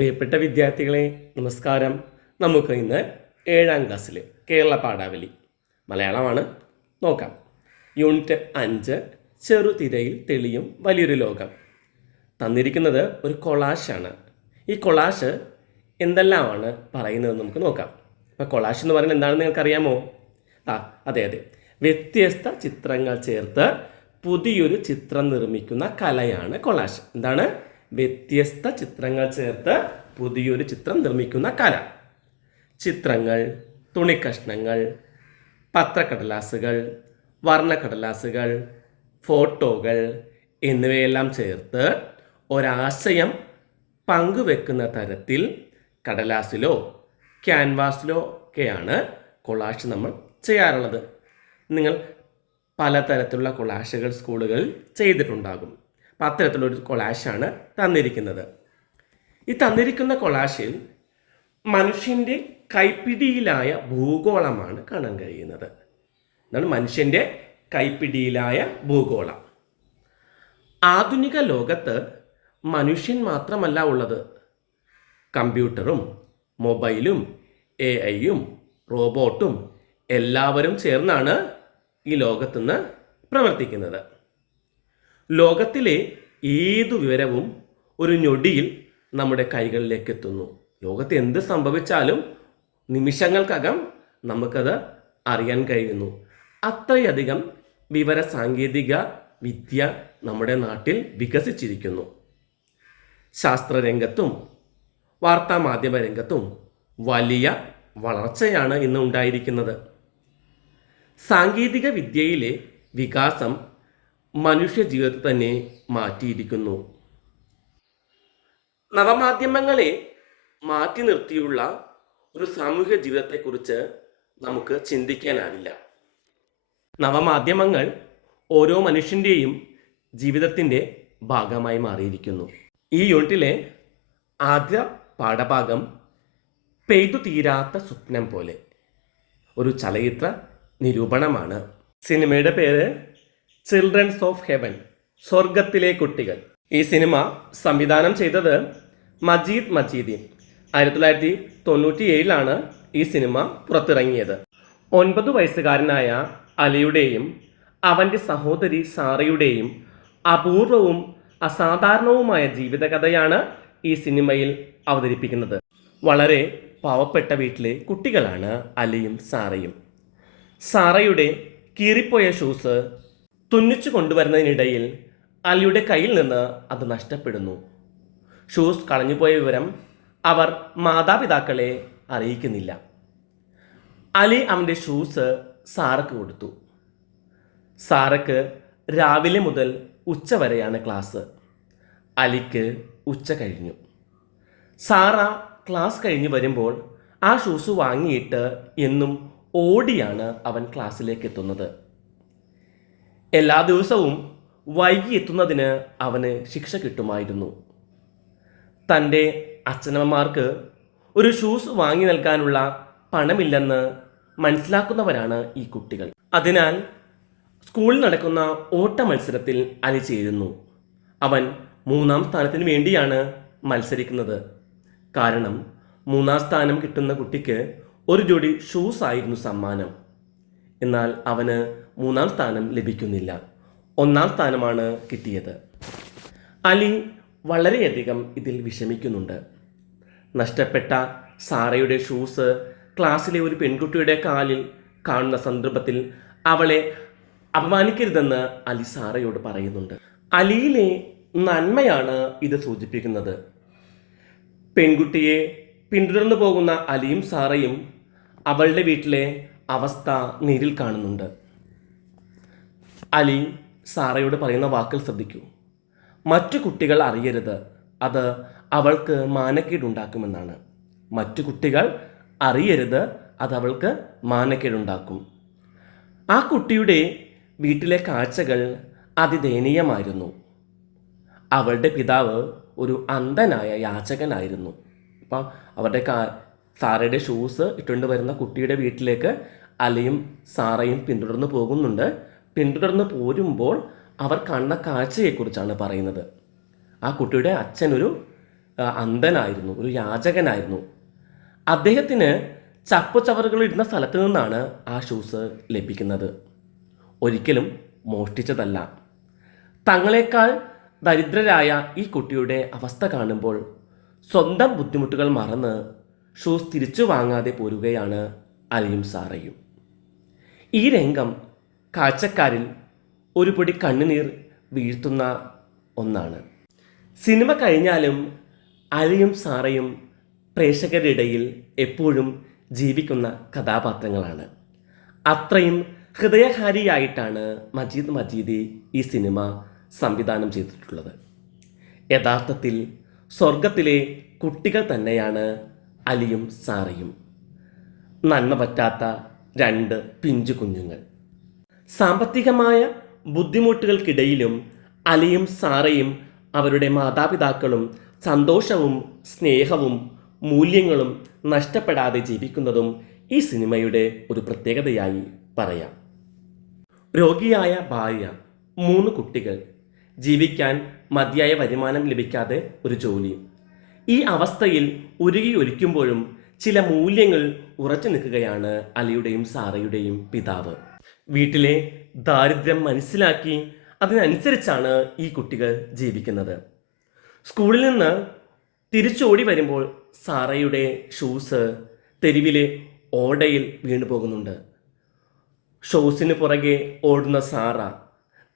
പ്രിയപ്പെട്ട വിദ്യാർത്ഥികളെ നമസ്കാരം. നമുക്ക് ഇന്ന് ഏഴാം ക്ലാസ്സിൽ കേരള പാഠാവലി. മലയാളമാണ്. നോക്കാം. യൂണിറ്റ് അഞ്ച് ചെറുതിരയിൽ തെളിയും വലിയൊരു ലോകം. തന്നിരിക്കുന്നത് ഒരു കൊളാഷാണ്. ഈ കൊളാഷ് എന്തെല്ലാമാണ് പറയുന്നത് നമുക്ക് നോക്കാം. അപ്പോൾ കൊളാഷ് എന്ന് പറയുന്നത് എന്താണെന്ന് നിങ്ങൾക്കറിയാമോ? ആ അതെ അതെ. വ്യത്യസ്ത ചിത്രങ്ങൾ ചേർത്ത് പുതിയൊരു ചിത്രം നിർമ്മിക്കുന്ന കലയാണ് കൊളാഷ്. എന്താണ്? വ്യത്യസ്ത ചിത്രങ്ങൾ ചേർത്ത് പുതിയൊരു ചിത്രം നിർമ്മിക്കുന്ന കല. ചിത്രങ്ങൾ തുണിക്കഷ്ണങ്ങൾ പത്രക്കടലാസുകൾ വർണക്കടലാസുകൾ ഫോട്ടോകൾ എന്നിവയെല്ലാം ചേർത്ത് ഒരാശയം പങ്കുവെക്കുന്ന തരത്തിൽ കടലാസിലോ ക്യാൻവാസിലോ ഒക്കെയാണ് കൊളാഷ് നമ്മൾ ചെയ്യാറുള്ളത്. നിങ്ങൾ പലതരത്തിലുള്ള കൊളാഷുകൾ സ്കൂളുകളിൽ ചെയ്തിട്ടുണ്ടാകും. അത്തരത്തിലൊരു കൊളാഷാണ് തന്നിരിക്കുന്നത്. ഈ തന്നിരിക്കുന്ന കൊളാഷിൽ മനുഷ്യന്റെ കൈപ്പിടിയിലായ ഭൂഗോളമാണ് കാണാൻ കഴിയുന്നത്. എന്നാണ് മനുഷ്യന്റെ കൈപ്പിടിയിലായ ഭൂഗോളം. ആധുനിക ലോകത്ത് മനുഷ്യൻ മാത്രമല്ല ഉള്ളത്. കമ്പ്യൂട്ടറും മൊബൈലും എ ഐയും റോബോട്ടും എല്ലാവരും ചേർന്നാണ് ഈ ലോകത്തുനിന്ന് പ്രവർത്തിക്കുന്നത്. ലോകത്തിലെ ഏതു വിവരവും ഒരു ഞൊടിയിൽ നമ്മുടെ കൈകളിലേക്ക് എത്തുന്നു ലോകത്ത് എന്ത് സംഭവിച്ചാലും നിമിഷങ്ങൾക്കകം നമുക്കത് അറിയാൻ കഴിയുന്നു. അത്രയധികം വിവര സാങ്കേതിക വിദ്യ നമ്മുടെ നാട്ടിൽ വികസിച്ചിരിക്കുന്നു. ശാസ്ത്രരംഗത്തും വാർത്താമാധ്യമ രംഗത്തും വലിയ വളർച്ചയാണ് ഇന്ന് ഉണ്ടായിരിക്കുന്നത് സാങ്കേതിക വിദ്യയിലെ വികാസം മനുഷ്യ ജീവിതത്തെ തന്നെ മാറ്റിയിരിക്കുന്നു. നവമാധ്യമങ്ങളെ മാറ്റി നിർത്തിയുള്ള ഒരു സാമൂഹ്യ ജീവിതത്തെക്കുറിച്ച് നമുക്ക് ചിന്തിക്കാനാവില്ല. നവമാധ്യമങ്ങൾ ഓരോ മനുഷ്യന്റെയും ജീവിതത്തിന്റെ ഭാഗമായി മാറിയിരിക്കുന്നു. ഈ യൂണിറ്റിലെ ആദ്യ പാഠഭാഗം പെയ്തു തീരാത്ത സ്വപ്നം പോലെ. ഒരു ചലച്ചിത്ര നിരൂപണമാണ്. സിനിമയുടെ പേര് ചിൽഡ്രൻസ് ഓഫ് ഹെവൻ സ്വർഗത്തിലെ കുട്ടികൾ. ഈ സിനിമ സംവിധാനം ചെയ്തത് മജീദ് മജീദീൻ ആയിരത്തി തൊള്ളായിരത്തി തൊണ്ണൂറ്റി ഏഴിലാണ് ഈ സിനിമ പുറത്തിറങ്ങിയത്. ഒൻപത് വയസ്സുകാരനായ അലിയുടെയും അവന്റെ സഹോദരി സാറയുടെയും അപൂർവവും അസാധാരണവുമായ ജീവിതകഥയാണ് ഈ സിനിമയിൽ അവതരിപ്പിക്കുന്നത്. വളരെ പാവപ്പെട്ട വീട്ടിലെ കുട്ടികളാണ് അലിയും സാറയും. സാറയുടെ കീറിപ്പോയ ഷൂസ് തുന്നിച്ചു കൊണ്ടുവരുന്നതിനിടയിൽ അലിയുടെ കയ്യിൽ നിന്ന് അത് നഷ്ടപ്പെടുന്നു. ഷൂസ് കളഞ്ഞുപോയ വിവരം അവർ മാതാപിതാക്കളെ അറിയിക്കുന്നില്ല. അലി അവന്റെ ഷൂസ് സാറക്ക് കൊടുത്തു. സാറക്ക് രാവിലെ മുതൽ ഉച്ച വരെയാണ് ക്ലാസ്. അലിക്ക് ഉച്ച കഴിഞ്ഞു. സാറ ക്ലാസ് കഴിഞ്ഞ് വരുമ്പോൾ ആ ഷൂസ് വാങ്ങിയിട്ട് എന്നും ഓടിയാണ് അവൻ ക്ലാസ്സിലേക്ക് എത്തുന്നത്. എല്ലാ ദിവസവും വൈകി എത്തുന്നതിന് അവന് ശിക്ഷ കിട്ടുമായിരുന്നു. തന്റെ അച്ഛനമ്മമാർക്ക് ഒരു ഷൂസ് വാങ്ങി നൽകാനുള്ള പണമില്ലെന്ന് മനസ്സിലാക്കുന്നവരാണ് ഈ കുട്ടികൾ. അതിനാൽ സ്കൂളിൽ നടക്കുന്ന ഓട്ട മത്സരത്തിൽ അലി ചേരുന്നു. അവൻ മൂന്നാം സ്ഥാനത്തിന് വേണ്ടിയാണ് മത്സരിക്കുന്നത്. കാരണം മൂന്നാം സ്ഥാനം കിട്ടുന്ന കുട്ടിക്ക് ഒരു ജോഡി ഷൂസ് ആയിരുന്നു സമ്മാനം. എന്നാൽ അവന് മൂന്നാം സ്ഥാനം ലഭിക്കുന്നില്ല. ഒന്നാം സ്ഥാനമാണ് കിട്ടിയത്. അലി വളരെയധികം ഇതിൽ വിഷമിക്കുന്നുണ്ട്. നഷ്ടപ്പെട്ട സാറയുടെ ഷൂസ് ക്ലാസ്സിലെ ഒരു പെൺകുട്ടിയുടെ കാലിൽ കാണുന്ന സന്ദർഭത്തിൽ അവളെ അപമാനിക്കരുതെന്ന് അലി സാറയോട് പറയുന്നുണ്ട്. അലിയിലെ നന്മയാണ് ഇത് സൂചിപ്പിക്കുന്നത്. പെൺകുട്ടിയെ പിന്തുടർന്നു പോകുന്ന അലിയും സാറയും അവളുടെ വീട്ടിലെ അവസ്ഥ നേരിൽ കാണുന്നുണ്ട്. അലി സാറയോട് പറയുന്ന വാക്കിൽ ശ്രദ്ധിക്കൂ. മറ്റു കുട്ടികൾ അറിയരുത്. അത് അവൾക്ക് മാനക്കേടുണ്ടാക്കുമെന്നാണ്. മറ്റു കുട്ടികൾ അറിയരുത്. അത് അവൾക്ക് മാനക്കേടുണ്ടാക്കും. ആ കുട്ടിയുടെ വീട്ടിലെ കാഴ്ചകൾ അതിദയനീയമായിരുന്നു. അവളുടെ പിതാവ് ഒരു അന്ധനായ യാചകനായിരുന്നു. അപ്പം അവരുടെ കാ സാറയുടെ ഷൂസ് ഇട്ടുകൊണ്ട് വരുന്ന കുട്ടിയുടെ വീട്ടിലേക്ക് അലയും സാറയും പിന്തുടർന്ന് പോകുന്നുണ്ട്. പിന്തുടർന്ന് പോരുമ്പോൾ അവർ കാണുന്ന കാഴ്ചയെക്കുറിച്ചാണ് പറയുന്നത്. ആ കുട്ടിയുടെ അച്ഛൻ ഒരു അന്ധനായിരുന്നു ഒരു യാചകനായിരുന്നു. അദ്ദേഹത്തിന് ചപ്പുചവറുകൾ ഇടുന്ന സ്ഥലത്ത് നിന്നാണ് ആ ഷൂസ് ലഭിക്കുന്നത്. ഒരിക്കലും മോഷ്ടിച്ചതല്ല. തങ്ങളെക്കാൾ ദരിദ്രരായ ഈ കുട്ടിയുടെ അവസ്ഥ കാണുമ്പോൾ സ്വന്തം ബുദ്ധിമുട്ടുകൾ മറന്ന് ഷൂസ് തിരിച്ചു വാങ്ങാതെ പോരുകയാണ് അലിയും സാറയും. ഈ രംഗം കാഴ്ചക്കാരിൽ ഒരു പൊടി കണ്ണുനീർ വീഴ്ത്തുന്ന ഒന്നാണ്. സിനിമ കഴിഞ്ഞാലും അലിയും സാറയും പ്രേക്ഷകരുടെ ഇടയിൽ എപ്പോഴും ജീവിക്കുന്ന കഥാപാത്രങ്ങളാണ്. അത്രയും ഹൃദയഹാരിയായിട്ടാണ് മജീദ് മജീദി ഈ സിനിമ സംവിധാനം ചെയ്തിട്ടുള്ളത്. യഥാർത്ഥത്തിൽ സ്വർഗത്തിലെ കുട്ടികൾ തന്നെയാണ് അലിയും സാറയും. നന്മ പറ്റാത്ത രണ്ട് പിഞ്ചു കുഞ്ഞുങ്ങൾ. സാമ്പത്തികമായ ബുദ്ധിമുട്ടുകൾക്കിടയിലും അലിയും സാറയും അവരുടെ മാതാപിതാക്കളും സന്തോഷവും സ്നേഹവും മൂല്യങ്ങളും നഷ്ടപ്പെടാതെ ജീവിക്കുന്നതും ഈ സിനിമയുടെ ഒരു പ്രത്യേകതയായി പറയാം. രോഗിയായ ഭാര്യ മൂന്ന് കുട്ടികൾ. ജീവിക്കാൻ മതിയായ വരുമാനം ലഭിക്കാതെ ഒരു ജോലി. ഈ അവസ്ഥയിൽ ഉരുകി ഒലിക്കുമ്പോഴും ചില മൂല്യങ്ങൾ ഉറച്ചു നിൽക്കുകയാണ് അലിയുടെയും സാറയുടെയും പിതാവ്. വീട്ടിലെ ദാരിദ്ര്യം മനസ്സിലാക്കി അതിനനുസരിച്ചാണ് ഈ കുട്ടികൾ ജീവിക്കുന്നത്. സ്കൂളിൽ നിന്ന് തിരിച്ചോടി വരുമ്പോൾ സാറയുടെ ഷൂസ് തെരുവിലെ ഓടയിൽ വീണു പോകുന്നുണ്ട്. ഷോസിന് പുറകെ ഓടുന്ന സാറ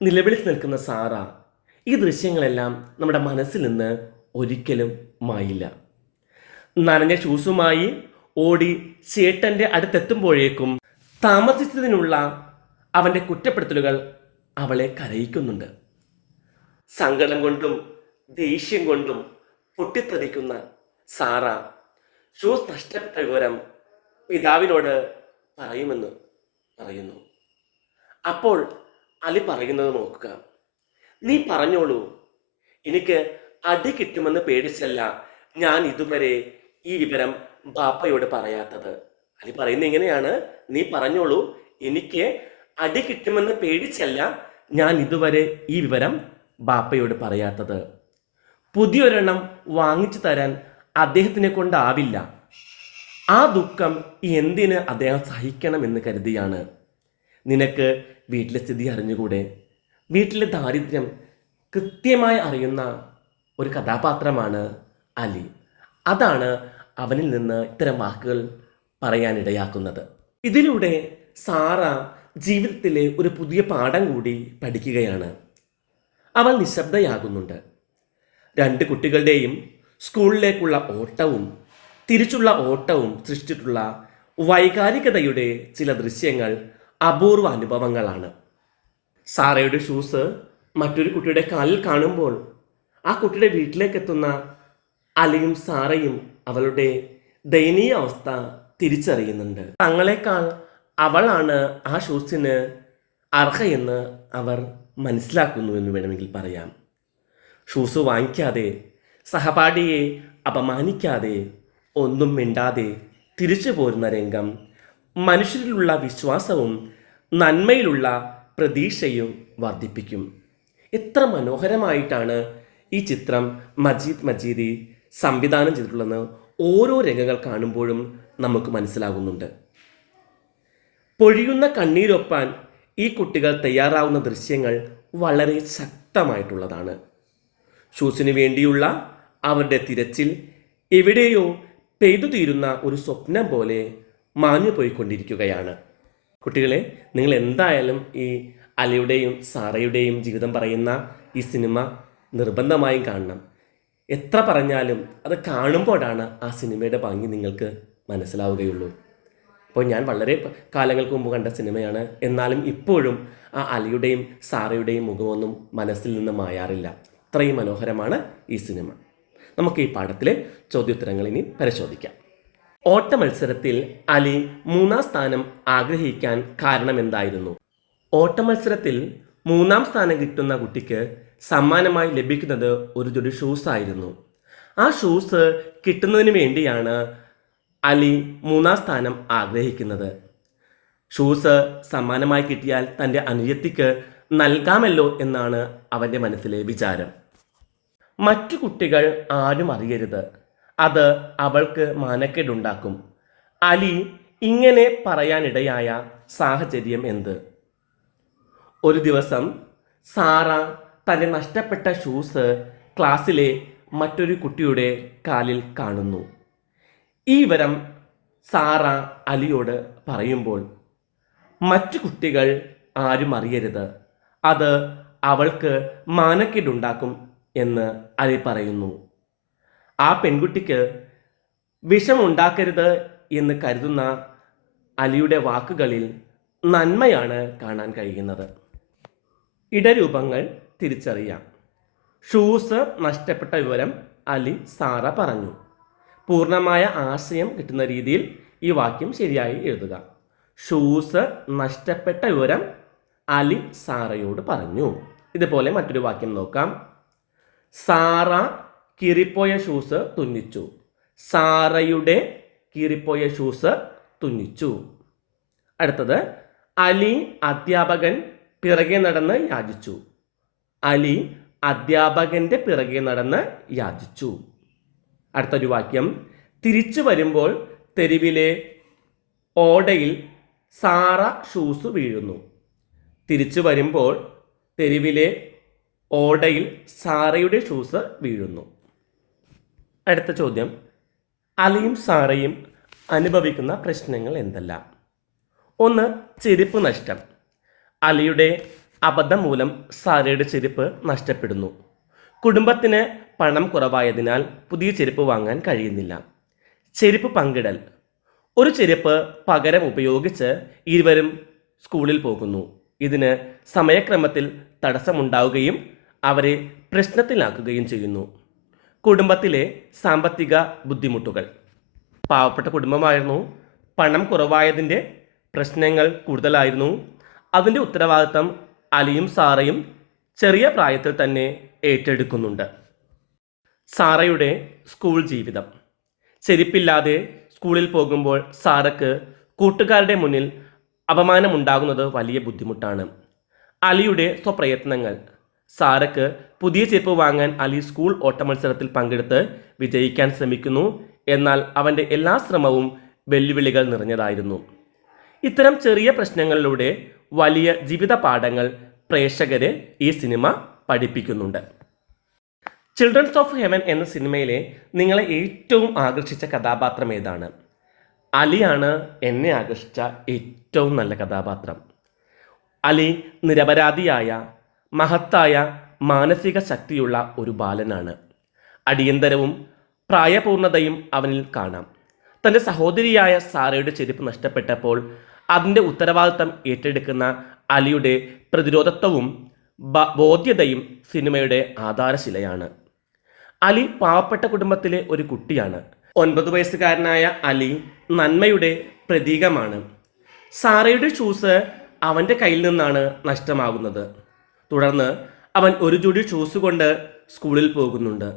നിലവിളിച്ച് നിൽക്കുന്ന സാറ. ഈ ദൃശ്യങ്ങളെല്ലാം നമ്മുടെ മനസ്സിൽ നിന്ന് ഒരിക്കലും മായില്ല. നനഞ്ഞ ഷൂസുമായി ഓടി ചേട്ടന്റെ അടുത്തെത്തുമ്പോഴേക്കും താമസിച്ചതിനുള്ള അവന്റെ കുറ്റപ്പെടുത്തലുകൾ അവളെ കരയിക്കുന്നുണ്ട്. സങ്കടം കൊണ്ടും ദേഷ്യം കൊണ്ടും പൊട്ടിത്തെറിക്കുന്ന സാറ ഷൂസ് നഷ്ടപ്പെട്ട വിവരം പിതാവിനോട് പറയുമെന്ന് പറയുന്നു. അപ്പോൾ അലി പറയുന്നത് നോക്കുക. നീ പറഞ്ഞോളൂ. എനിക്ക് അടി കിട്ടുമെന്ന് പേടിച്ചല്ല ഞാൻ ഇതുവരെ ഈ വിവരം ബാപ്പയോട് പറയാത്തത്. അലി പറയുന്നത് ഇങ്ങനെയാണ്. നീ പറഞ്ഞോളൂ. എനിക്ക് അടി കിട്ടുമെന്ന് പേടിച്ചല്ല ഞാൻ ഇതുവരെ ഈ വിവരം ബാപ്പയോട് പറയാത്തത്. പുതിയൊരെണ്ണം വാങ്ങിച്ചു തരാൻ അദ്ദേഹത്തിനെ കൊണ്ടാവില്ല. ആ ദുഃഖം എന്തിന് അദ്ദേഹം സഹിക്കണം എന്ന് കരുതിയാണ്. നിനക്ക് വീട്ടിലെ സ്ഥിതി അറിഞ്ഞുകൂടെ? വീട്ടിലെ ദാരിദ്ര്യം കൃത്യമായി അറിയുന്ന ഒരു കഥാപാത്രമാണ് അലി. അതാണ് അവനിൽ നിന്ന് ഇത്തരം വാക്കുകൾ പറയാനിടയാക്കുന്നത്. ഇതിലൂടെ സാറ ജീവിതത്തിലെ ഒരു പുതിയ പാഠം കൂടി പഠിക്കുകയാണ്. അവൾ നിശബ്ദയാകുന്നുണ്ട്. രണ്ട് കുട്ടികളുടെയും സ്കൂളിലേക്കുള്ള ഓട്ടവും തിരിച്ചുള്ള ഓട്ടവും സൃഷ്ടിച്ചിട്ടുള്ള വൈകാരികതയുടെ ചില ദൃശ്യങ്ങൾ അപൂർവ അനുഭവങ്ങളാണ്. സാറയുടെ ഷൂസ് മറ്റൊരു കുട്ടിയുടെ കാലിൽ കാണുമ്പോൾ ആ കുട്ടിയുടെ വീട്ടിലേക്ക് എത്തുന്ന അലയും സാറയും അവളുടെ ദയനീയ അവസ്ഥ തിരിച്ചറിയുന്നുണ്ട്. തങ്ങളെക്കാൾ അവളാണ് ആ ഷൂസിന് അർഹയെന്ന് അവർ മനസ്സിലാക്കുന്നു എന്ന് വേണമെങ്കിൽ പറയാം. ഷൂസ് വാങ്ങിക്കാതെ സഹപാഠിയെ അപമാനിക്കാതെ ഒന്നും മിണ്ടാതെ തിരിച്ചു പോരുന്ന രംഗം മനുഷ്യരിലുള്ള വിശ്വാസവും നന്മയിലുള്ള പ്രതീക്ഷയും വർദ്ധിപ്പിക്കും. എത്ര മനോഹരമായിട്ടാണ് ഈ ചിത്രം മജീദ് മജീദി സംവിധാനം ചെയ്തിട്ടുള്ളതെന്ന് ഓരോ രംഗങ്ങൾ കാണുമ്പോഴും നമുക്ക് മനസ്സിലാകുന്നുണ്ട്. പൊഴിയുന്ന കണ്ണീരൊപ്പാൻ ഈ കുട്ടികൾ തയ്യാറാവുന്ന ദൃശ്യങ്ങൾ വളരെ ശക്തമായിട്ടുള്ളതാണ്. ഷൂസിന് വേണ്ടിയുള്ള അവരുടെ തിരച്ചിൽ എവിടെയോ പെയ്തു തീരുന്ന ഒരു സ്വപ്നം പോലെ മാഞ്ഞു പോയിക്കൊണ്ടിരിക്കുകയാണ്. കുട്ടികളെ നിങ്ങൾ എന്തായാലും ഈ അലയുടെയും സാറയുടെയും ജീവിതം പറയുന്ന ഈ സിനിമ നിർബന്ധമായും കാണണം. എത്ര പറഞ്ഞാലും അത് കാണുമ്പോഴാണ് ആ സിനിമയുടെ ഭംഗി നിങ്ങൾക്ക് മനസ്സിലാവുകയുള്ളൂ. അപ്പോൾ ഞാൻ വളരെ കാലങ്ങൾക്ക് മുമ്പ് കണ്ട സിനിമയാണ്. എന്നാലും ഇപ്പോഴും ആ അലിയുടെയും സാറയുടെയും മുഖമൊന്നും മനസ്സിൽ നിന്ന് മായാറില്ല. അത്രയും മനോഹരമാണ് ഈ സിനിമ. നമുക്ക് ഈ പാഠത്തിലെ ചോദ്യോത്തരങ്ങൾ ഇനി പരിശോധിക്കാം. ഓട്ട മത്സരത്തിൽ അലി മൂന്നാം സ്ഥാനം ആഗ്രഹിക്കാൻ കാരണം എന്തായിരുന്നു? ഓട്ട മത്സരത്തിൽ മൂന്നാം സ്ഥാനം കിട്ടുന്ന കുട്ടിക്ക് സമ്മാനമായി ലഭിക്കുന്നത് ഒരു ജോഡി ഷൂസ് ആയിരുന്നു. ആ ഷൂസ് കിട്ടുന്നതിന് വേണ്ടിയാണ് അലി മൂന്നാം സ്ഥാനം ആഗ്രഹിക്കുന്നത്. ഷൂസ് സമ്മാനമായി കിട്ടിയാൽ തന്റെ അനുജത്തിക്ക് നൽകാമല്ലോ എന്നാണ് അവന്റെ മനസ്സിലെ വിചാരം. മറ്റു കുട്ടികൾ ആരും അറിയരുത്. അത് അവൾക്ക് മാനക്കേടുണ്ടാക്കും. അലി ഇങ്ങനെ പറയാനിടയായ സാഹചര്യം എന്ത്? ഒരു ദിവസം സാറ തന്റെ നഷ്ടപ്പെട്ട ഷൂസ് ക്ലാസ്സിലെ മറ്റൊരു കുട്ടിയുടെ കാലിൽ കാണുന്നു. ഈ വിവരം സാറ അലിയോട് പറയുമ്പോൾ മറ്റു കുട്ടികൾ ആരും അറിയരുത്. അത് അവൾക്ക് മാനക്കേടുണ്ടാക്കും എന്ന് അലി പറയുന്നു. ആ പെൺകുട്ടിക്ക് വിഷമുണ്ടാക്കരുത് എന്ന് കരുതുന്ന അലിയുടെ വാക്കുകളിൽ നന്മയാണ് കാണാൻ കഴിയുന്നത്. ഇടരൂപങ്ങൾ തിരിച്ചറിയാം. ഷൂസ് നഷ്ടപ്പെട്ട വിവരം അലി സാറ പറഞ്ഞു. പൂർണമായ ആശയം കിട്ടുന്ന രീതിയിൽ ഈ വാക്യം ശരിയായി എഴുതുക. ഷൂസ് നഷ്ടപ്പെട്ട വിവരം അലി സാറയോട് പറഞ്ഞു. ഇതുപോലെ മറ്റൊരു വാക്യം നോക്കാം. സാറ കീറിപ്പോയ ഷൂസ് തുന്നിച്ചു. സാറയുടെ കീറിപ്പോയ ഷൂസ് തുന്നിച്ചു. അടുത്തത് അലി അധ്യാപകൻ പിറകെ നടന്ന് യാചിച്ചു. അലി അധ്യാപകന്റെ പിറകെ നടന്ന് യാചിച്ചു. അടുത്തൊരു വാക്യം തിരിച്ചു വരുമ്പോൾ തെരുവിലെ ഓടയിൽ സാറ ഷൂസ് വീഴുന്നു. തിരിച്ചു വരുമ്പോൾ തെരുവിലെ ഓടയിൽ സാറയുടെ ഷൂസ് വീഴുന്നു. അടുത്ത ചോദ്യം. അലിയും സാറയും അനുഭവിക്കുന്ന പ്രശ്നങ്ങൾ എന്തെല്ലാം? ഒന്ന് ചെരുപ്പ് നഷ്ടം. അലിയുടെ അബദ്ധം മൂലം സാറയുടെ ചെരുപ്പ് നഷ്ടപ്പെടുന്നു. കുടുംബത്തിന് പണം കുറവായതിനാൽ പുതിയ ചെരുപ്പ് വാങ്ങാൻ കഴിയുന്നില്ല. ചെരുപ്പ് പങ്കിടൽ. ഒരു ചെരുപ്പ് പകരം ഉപയോഗിച്ച് ഇരുവരും സ്കൂളിൽ പോകുന്നു. ഇതിന് സമയക്രമത്തിൽ തടസ്സമുണ്ടാവുകയും അവരെ പ്രശ്നത്തിലാക്കുകയും ചെയ്യുന്നു. കുടുംബത്തിലെ സാമ്പത്തിക ബുദ്ധിമുട്ടുകൾ. പാവപ്പെട്ട കുടുംബമായിരുന്നു. പണം കുറവായതിന്റെ പ്രശ്നങ്ങൾ കൂടുതലായിരുന്നു. അതിന്റെ ഉത്തരവാദിത്തം അലിയും സാറയും ചെറിയ പ്രായത്തിൽ തന്നെ ഏറ്റെടുക്കുന്നുണ്ട്. സാറയുടെ സ്കൂൾ ജീവിതം. ചെരുപ്പില്ലാതെ സ്കൂളിൽ പോകുമ്പോൾ സാറക്ക് കൂട്ടുകാരുടെ മുന്നിൽ അപമാനമുണ്ടാകുന്നത് വലിയ ബുദ്ധിമുട്ടാണ്. അലിയുടെ സ്വപ്രയത്നങ്ങൾ. സാറക്ക് പുതിയ ചെരുപ്പ് വാങ്ങാൻ അലി സ്കൂൾ ഓട്ടമത്സരത്തിൽ പങ്കെടുത്ത് വിജയിക്കാൻ ശ്രമിക്കുന്നു. എന്നാൽ അവന്റെ എല്ലാ ശ്രമവും വെല്ലുവിളികൾ നിറഞ്ഞതായിരുന്നു. ഇത്തരം ചെറിയ പ്രശ്നങ്ങളിലൂടെ വലിയ ജീവിത പാഠങ്ങൾ പ്രേക്ഷകരെ ഈ സിനിമ പഠിപ്പിക്കുന്നുണ്ട്. ചിൽഡ്രൻസ് ഓഫ് ഹെവൻ എന്ന സിനിമയിലെ നിങ്ങളെ ഏറ്റവും ആകർഷിച്ച കഥാപാത്രം ഏതാണ്? അലിയാണ് എന്നെ ആകർഷിച്ച ഏറ്റവും നല്ല കഥാപാത്രം. അലി നിരപരാധിയായ മഹത്തായ മാനസിക ശക്തിയുള്ള ഒരു ബാലനാണ്. അടിയന്തരവും പ്രായപൂർണതയും അവനിൽ കാണാം. തന്റെ സഹോദരിയായ സാറയുടെ ചെരുപ്പ് നഷ്ടപ്പെട്ടപ്പോൾ അതിന്റെ ഉത്തരവാദിത്തം ഏറ്റെടുക്കുന്ന അലിയുടെ പ്രതിരോധത്വവും ബോധ്യതയും സിനിമയുടെ ആധാരശിലയാണ്. അലി പാവപ്പെട്ട കുടുംബത്തിലെ ഒരു കുട്ടിയാണ്. ഒൻപത് വയസ്സുകാരനായ അലി നന്മയുടെ പ്രതീകമാണ്. സാറയുടെ ഷൂസ് അവന്റെ കയ്യിൽ നിന്നാണ് നഷ്ടമാകുന്നത്. തുടർന്ന് അവൻ ഒരു ജോഡി ഷൂസ് കൊണ്ട് സ്കൂളിൽ പോകുന്നുണ്ട്.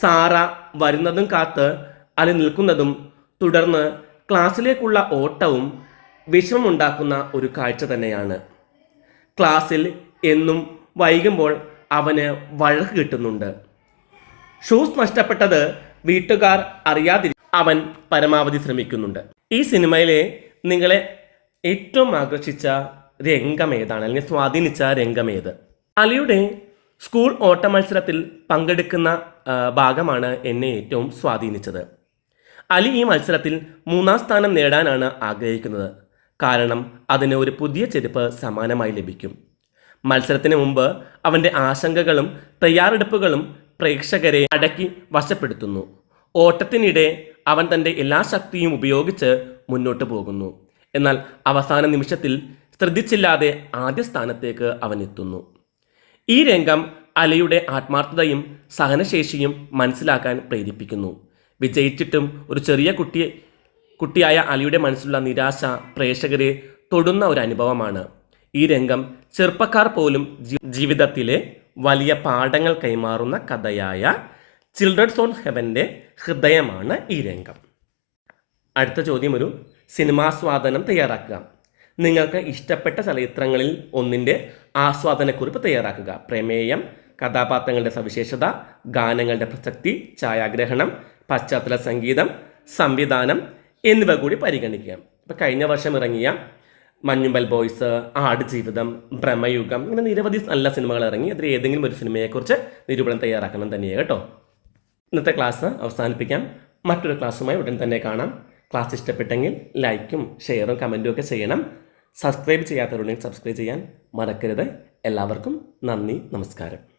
സാറ വരുന്നതും കാത്ത് അലി നിൽക്കുന്നതും തുടർന്ന് ക്ലാസ്സിലേക്കുള്ള ഓട്ടവും വിഷമമുണ്ടാക്കുന്ന ഒരു കാഴ്ച തന്നെയാണ്. ക്ലാസ്സിൽ എന്നും വൈകുമ്പോൾ അവന് വഴക്ക് കിട്ടുന്നുണ്ട്. ഷൂസ് നഷ്ടപ്പെട്ടത് വീട്ടുകാർ അറിയാതിരി അവൻ പരമാവധി ശ്രമിക്കുന്നുണ്ട്. ഈ സിനിമയിലെ നിങ്ങളെ ഏറ്റവും ആകർഷിച്ച രംഗം ഏതാണ്? അല്ലെങ്കിൽ സ്വാധീനിച്ച രംഗം അലിയുടെ സ്കൂൾ ഓട്ട മത്സരത്തിൽ പങ്കെടുക്കുന്ന ഭാഗമാണ് എന്നെ ഏറ്റവും സ്വാധീനിച്ചത്. അലി ഈ മത്സരത്തിൽ മൂന്നാം സ്ഥാനം നേടാനാണ് ആഗ്രഹിക്കുന്നത്. കാരണം അതിന് ഒരു പുതിയ ചെരുപ്പ് സമാനമായി ലഭിക്കും. മത്സരത്തിന് മുമ്പ് അവന്റെ ആശങ്കകളും തയ്യാറെടുപ്പുകളും പ്രേക്ഷകരെ അടക്കി വശപ്പെടുത്തുന്നു. ഓട്ടത്തിനിടെ അവൻ തന്റെ എല്ലാ ശക്തിയും ഉപയോഗിച്ച് മുന്നോട്ട് പോകുന്നു. എന്നാൽ അവസാന നിമിഷത്തിൽ ശ്രദ്ധിച്ചില്ലാതെ ആദ്യ സ്ഥാനത്തേക്ക് അവൻ എത്തുന്നു. ഈ രംഗം അലയുടെ ആത്മാർത്ഥതയും സഹനശേഷിയും മനസ്സിലാക്കാൻ പ്രേരിപ്പിക്കുന്നു. വിജയിച്ചിട്ടും ഒരു ചെറിയ കുട്ടി കുട്ടിയായ അലിയുടെ മനസ്സിലുള്ള നിരാശ പ്രേക്ഷകരെ തൊടുന്ന ഒരു അനുഭവമാണ്. ഈ രംഗം ചെറുപ്പക്കാർ പോലും ജീവിതത്തിലെ വലിയ പാഠങ്ങൾ കൈമാറുന്ന കഥയായ ചിൽഡ്രൻസ് ഓൺ ഹെവന്റെ ഹൃദയമാണ് ഈ രംഗം. അടുത്ത ചോദ്യം ഒരു സിനിമാസ്വാദനം തയ്യാറാക്കുക. നിങ്ങൾക്ക് ഇഷ്ടപ്പെട്ട ചലച്ചിത്രങ്ങളിൽ ഒന്നിന്റെ ആസ്വാദനക്കുറിപ്പ് തയ്യാറാക്കുക. പ്രമേയം കഥാപാത്രങ്ങളുടെ സവിശേഷത ഗാനങ്ങളുടെ പ്രസക്തി ഛായാഗ്രഹണം പശ്ചാത്തല സംഗീതം സംവിധാനം എന്നിവ കൂടി പരിഗണിക്കുക. ഇപ്പോൾ കഴിഞ്ഞ വർഷം ഇറങ്ങിയ മഞ്ഞുമ്പൽ ബോയ്സ് ആട് ജീവിതം ഭ്രമയുഗം ഇങ്ങനെ നിരവധി നല്ല സിനിമകൾ ഇറങ്ങി. അതിൽ ഏതെങ്കിലും ഒരു സിനിമയെക്കുറിച്ച് നിരൂപണം തയ്യാറാക്കണം തന്നെയാണ് കേട്ടോ. ഇന്നത്തെ ക്ലാസ് അവസാനിപ്പിക്കാം. മറ്റൊരു ക്ലാസ്സുമായി ഉടൻ തന്നെ കാണാം. ക്ലാസ് ഇഷ്ടപ്പെട്ടെങ്കിൽ ലൈക്കും ഷെയറും കമന്റും ഒക്കെ ചെയ്യണം. സബ്സ്ക്രൈബ് ചെയ്യാത്തവരുണ്ടെങ്കിൽ സബ്സ്ക്രൈബ് ചെയ്യാൻ മറക്കരുത്. എല്ലാവർക്കും നന്ദി നമസ്കാരം.